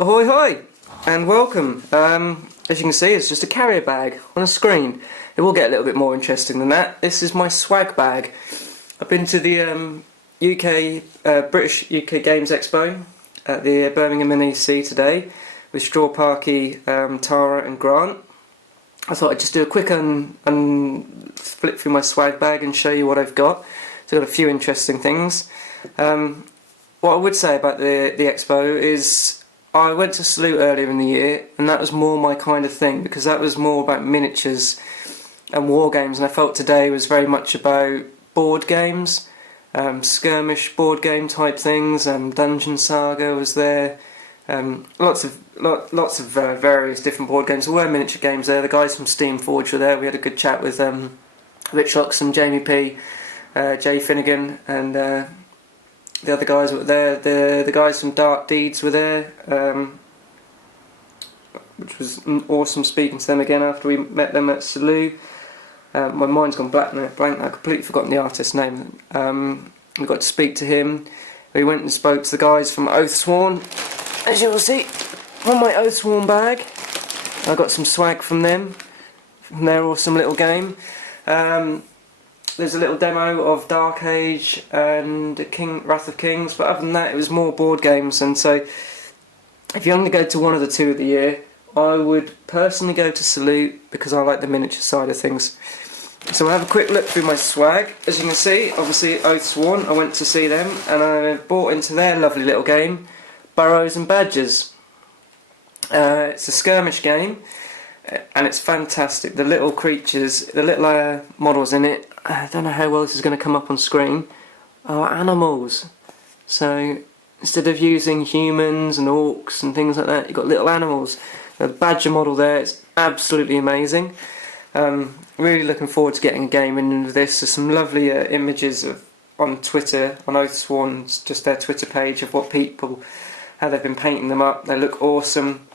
Ahoy hoy and welcome. As you can see, it's just a carrier bag on a screen. It will get a little bit more interesting than that. This is my swag bag. I've been to the British UK Games Expo at the Birmingham NEC today with Straw Parky, Tara and Grant. I thought I'd just do a quick flip through my swag bag and show you what I've got. So I've got a few interesting things. What I would say about the expo is I went to Salute earlier in the year, and that was more my kind of thing, because that was more about miniatures and war games, and I felt today was very much about board games, skirmish board game type things. Dungeon Saga was there, lots of various different board games. There were miniature games there. The guys from Steam Forge were there. We had a good chat with Rich Oxon, Jamie P, Jay Finnegan, and the other guys were there. The guys from Dark Deeds were there, which was awesome speaking to them again after we met them at Salute. My mind's gone blank now. I've completely forgotten the artist's name. We got to speak to him. We went and spoke to the guys from Oathsworn. As you will see from my Oathsworn bag, I got some swag from them, from their awesome little game. There's a little demo of Dark Age and Wrath of Kings, but other than that it was more board games. And so if you only go to one of the two of the year, I would personally go to Salute because I like the miniature side of things. So we'll have a quick look through my swag. As you can see, obviously Oathsworn, I went to see them and I bought into their lovely little game, Burrows and Badgers. It's a skirmish game and it's fantastic. The little creatures, the little models in it, I don't know how well this is going to come up on screen, are animals. So instead of using humans and orcs and things like that, you've got little animals. The badger model there is absolutely amazing. Really looking forward to getting a game into this. There's some lovely images on Twitter, on Oathsworn's, just their Twitter page, of how they've been painting them up. They look awesome.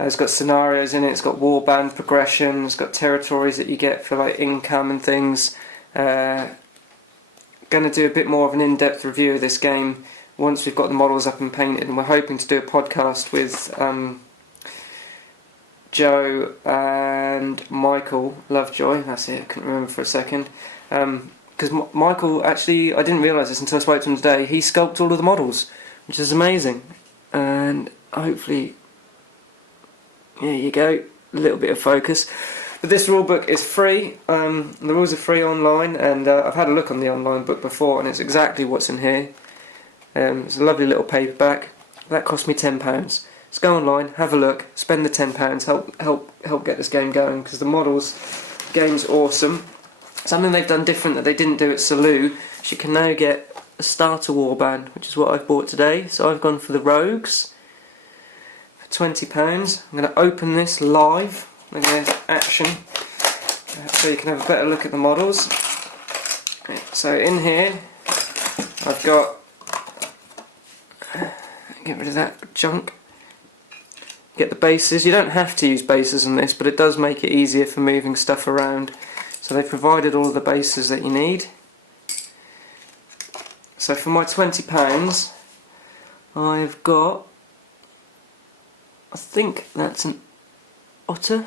It's got scenarios in it, it's got warband progression, it's got territories that you get for like income and things. Going to do a bit more of an in-depth review of this game once we've got the models up and painted, and we're hoping to do a podcast with Joe and Michael Lovejoy. That's it, I couldn't remember for a second. Because Michael, actually, I didn't realise this until I spoke to him today, he sculpted all of the models, which is amazing. And hopefully, there you go, a little bit of focus. But this rulebook is free. The rules are free online, and I've had a look on the online book before, and it's exactly what's in here. It's a lovely little paperback. That cost me £10. Let's go online, have a look, spend the £10, help get this game going, because the game's awesome. Something they've done different that they didn't do at Salute is you can now get a starter warband, which is what I've bought today. So I've gone for the Rogues for £20. I'm going to open this live with their action, so you can have a better look at the models. So in here I've got, get rid of that junk, get the bases. You don't have to use bases on this, but it does make it easier for moving stuff around. So they've provided all of the bases that you need. So for my £20 I've got, I think that's an otter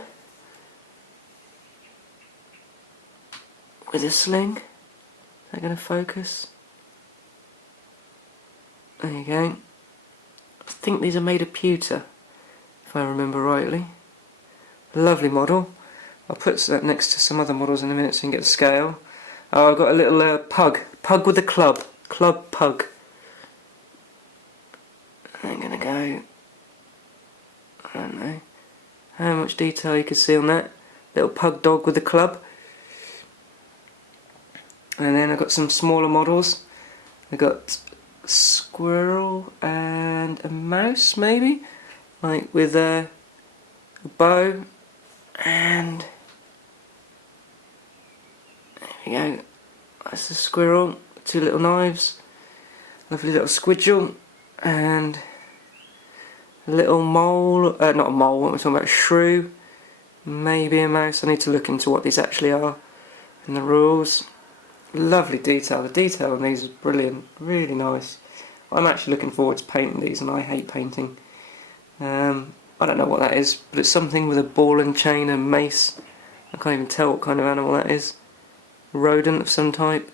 with a sling. Is that going to focus? There you go. I think these are made of pewter, if I remember rightly. Lovely model. I'll put that next to some other models in a minute so you can get the scale. Oh, I've got a little pug with a club pug. I'm going to go, I don't know how much detail you can see on that. Little pug dog with a club. And then I've got some smaller models. I've got a squirrel and a mouse, maybe, like with a bow, and there we go. That's a squirrel, two little knives, lovely little squidgel, and a little mole, not a mole, what am I talking about, shrew, maybe a mouse. I need to look into what these actually are and the rules. Lovely detail. The detail on these is brilliant, really nice. I'm actually looking forward to painting these, and I hate painting. I don't know what that is, but it's something with a ball and chain and mace. I can't even tell what kind of animal that is. Rodent of some type.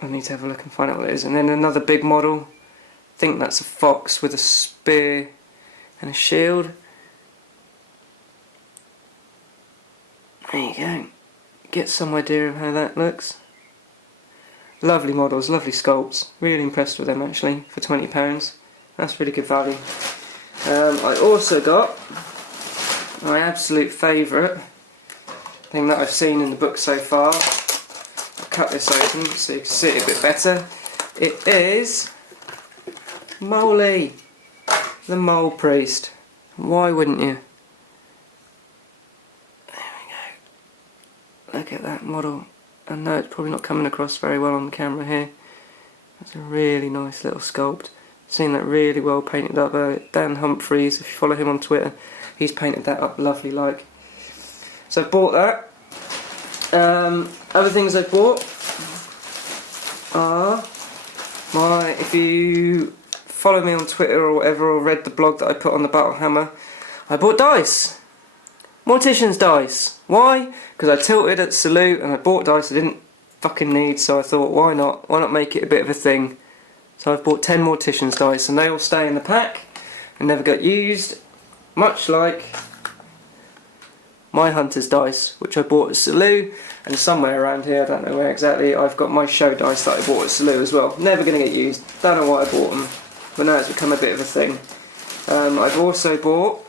I need to have a look and find out what it is. And then another big model. I think that's a fox with a spear and a shield. There you go. Get some idea of how that looks. Lovely models, lovely sculpts. Really impressed with them actually for £20. That's really good value. I also got my absolute favourite thing that I've seen in the book so far. I'll cut this open so you can see it a bit better. It is Moley, the Mole Priest. Why wouldn't you? There we go. Look at that model. I know it's probably not coming across very well on the camera here. That's a really nice little sculpt. Seen that really well painted up. Dan Humphreys, if you follow him on Twitter, he's painted that up lovely like. So I bought that. Other things I bought are if you follow me on Twitter or whatever, or read the blog that I put on the Battle Hammer, I bought dice. Mortician's dice. Why? Because I tilted at Salute and I bought dice I didn't fucking need, so I thought why not? Why not make it a bit of a thing? So I've bought 10 Mortician's dice and they all stay in the pack and never get used, much like my Hunter's dice, which I bought at Salou, and somewhere around here, I don't know where exactly, I've got my show dice that I bought at Salou as well. Never going to get used, don't know why I bought them, but now it's become a bit of a thing. I've also bought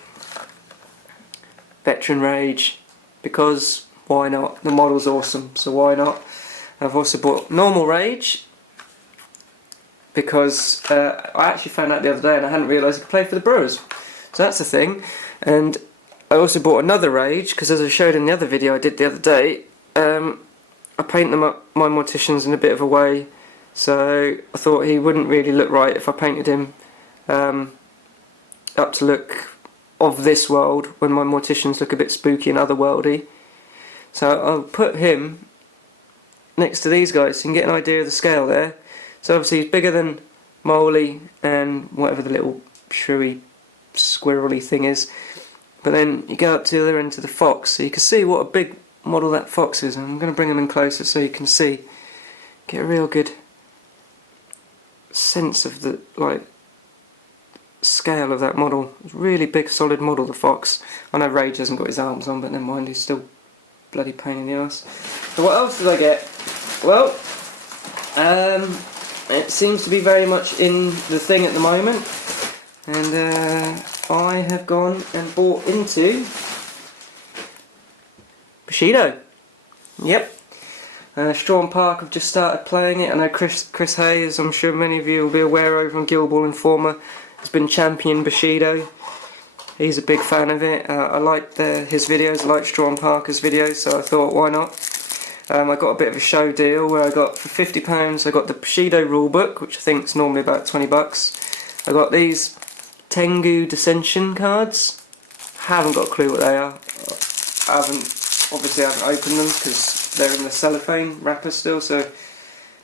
Veteran Rage, because why not? The model's awesome, so why not? I've also bought Normal Rage, because I actually found out the other day and I hadn't realised I could play for the Brewers. So that's the thing. And I also bought another Rage, because as I showed in the other video I did the other day, I paint them up, my Morticians, in a bit of a way, so I thought he wouldn't really look right if I painted him up to look of this world when my Morticians look a bit spooky and otherworldly. So I'll put him next to these guys so you can get an idea of the scale there. So obviously he's bigger than Moley and whatever the little shrewy squirrely thing is. But then you go up to the other end to the fox, so you can see what a big model that fox is. And I'm going to bring him in closer so you can see, get a real good sense of the scale of that model. It's a really big solid model, the fox. I know Rage hasn't got his arms on, but never mind, he's still bloody pain in the ass. So what else did I get? Well, it seems to be very much in the thing at the moment, and I have gone and bought into Bushido. Yep. Strawn Park have just started playing it. I know Chris Hayes, I'm sure many of you will be aware, over on Guild Ball Informer, has been champion Bushido. He's a big fan of it. I like his videos, I like Strawn Parker's videos, so I thought why not. I got a bit of a show deal where I got, for £50, I got the Bushido rulebook, which I think is normally about $20. I got these Tengu Dissension cards. Haven't got a clue what they are. Obviously I haven't opened them because they're in the cellophane wrapper still. So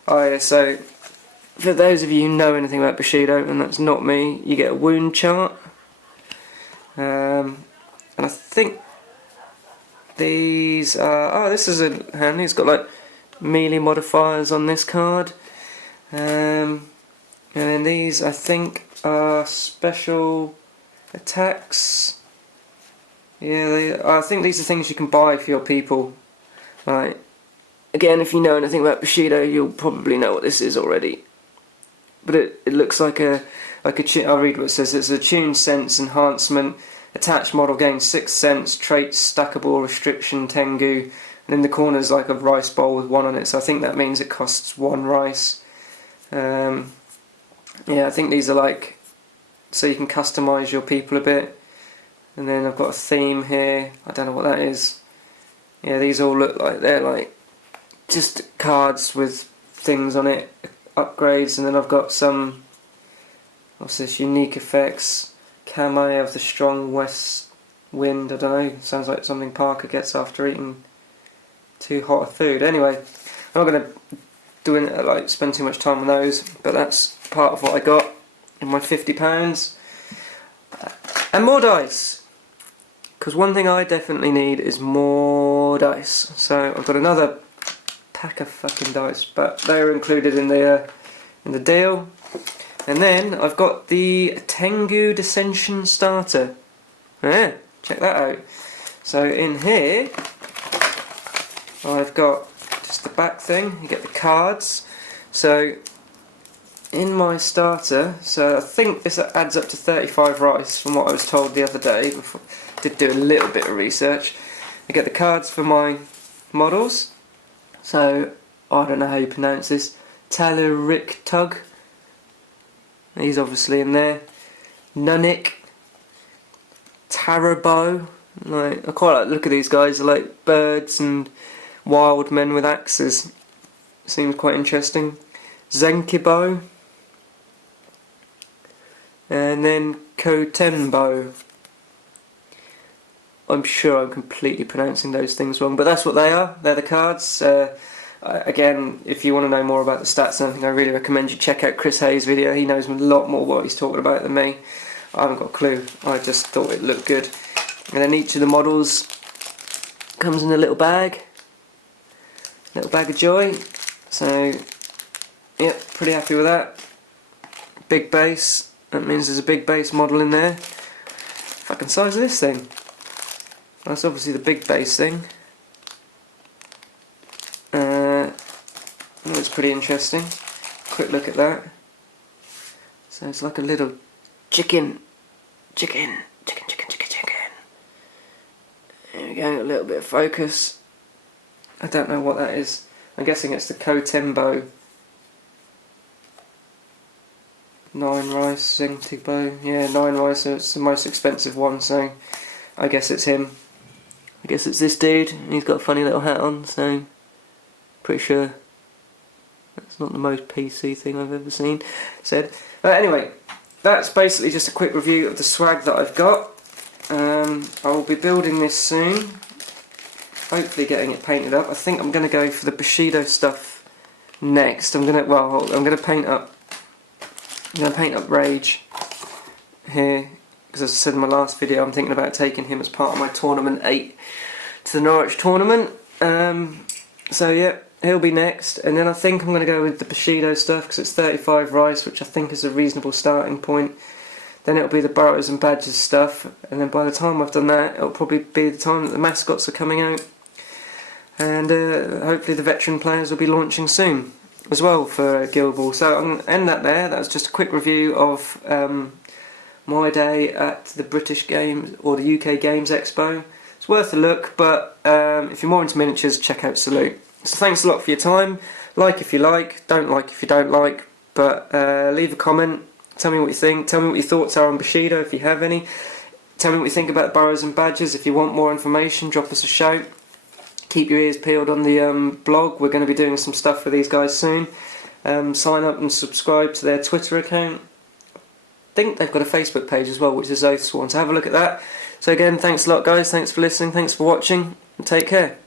for those of you who know anything about Bushido, and that's not me, you get a wound chart. And I think these are, this is a handy, it's got like melee modifiers on this card, and then these I think are special attacks. Yeah, I think these are things you can buy for your people. Right. Again, if you know anything about Bushido, you'll probably know what this is already. But it looks like I'll read what it says. It's a tuned sense enhancement. Attached model gains 6 cents, traits, stackable, restriction, Tengu, and in the corner is like a rice bowl with 1 on it, so I think that means it costs 1 rice. Yeah, I think these are like, so you can customise your people a bit. And then I've got a theme here, I don't know what that is. Yeah, these all look like they're like just cards with things on it, upgrades, and then I've got some, what's this, unique effects. Camo of the strong west wind, I don't know, sounds like something Parker gets after eating too hot a food. Anyway, I'm not going to spend too much time on those, but that's part of what I got in my £50. And more dice, because one thing I definitely need is more dice. So I've got another pack of fucking dice, but they're included in the deal. And then I've got the Tengu Dissension starter. Yeah, check that out. So in here I've got just the back thing, you get the cards. So in my starter, so I think this adds up to 35 rice from what I was told the other day. Before, did do a little bit of research. I get the cards for my models. So I don't know how you pronounce this. Talurik Tug. He's obviously in there. Nunik. Tarabo. Like, I quite like the look of these guys. They're like birds and wild men with axes. Seems quite interesting. Zenkibo. And then Kotenbo. I'm sure I'm completely pronouncing those things wrong, but that's what they are. They're the cards. Again, if you want to know more about the stats and everything, I really recommend you check out Chris Hayes' video. He knows a lot more what he's talking about than me. I haven't got a clue. I just thought it looked good. And then each of the models comes in a little bag. Little bag of joy. So, yep, pretty happy with that. Big base. That means there's a big base model in there. Fucking size of this thing. That's obviously the big base thing. That's pretty interesting. Quick look at that. So it's like a little chicken. There we go, a little bit of focus. I don't know what that is. I'm guessing it's the Kotembo 9 rice Zintibo. Yeah, 9 rice, so it's the most expensive one, so I guess it's him. I guess it's this dude, and he's got a funny little hat on, so pretty sure that's not the most PC thing I've ever seen said. Anyway, that's basically just a quick review of the swag that I've got. I will be building this soon, hopefully getting it painted up. I think I'm going to go for the Bushido stuff next. I'm going to paint up Rage here, because as I said in my last video, I'm thinking about taking him as part of my tournament 8 to the Norwich tournament. So yeah, he'll be next, and then I think I'm going to go with the Bushido stuff because it's 35 rice, which I think is a reasonable starting point. Then it'll be the Burrows and Badgers stuff, and then by the time I've done that, it'll probably be the time that the mascots are coming out, and hopefully the veteran players will be launching soon as well for Guild Ball. So I'm going to end that there. That was just a quick review of my day at the British Games, or the UK Games Expo. It's worth a look, but if you're more into miniatures, check out Salute. So thanks a lot for your time. Like if you like, don't like if you don't like, but leave a comment, tell me what you think, tell me what your thoughts are on Bushido if you have any, tell me what you think about Burrows and Badgers. If you want more information, drop us a shout. Keep your ears peeled on the blog. We're going to be doing some stuff for these guys soon. Sign up and subscribe to their Twitter account. I think they've got a Facebook page as well, which is Oathsworn, so have a look at that. So again, thanks a lot guys, thanks for listening, thanks for watching, and take care.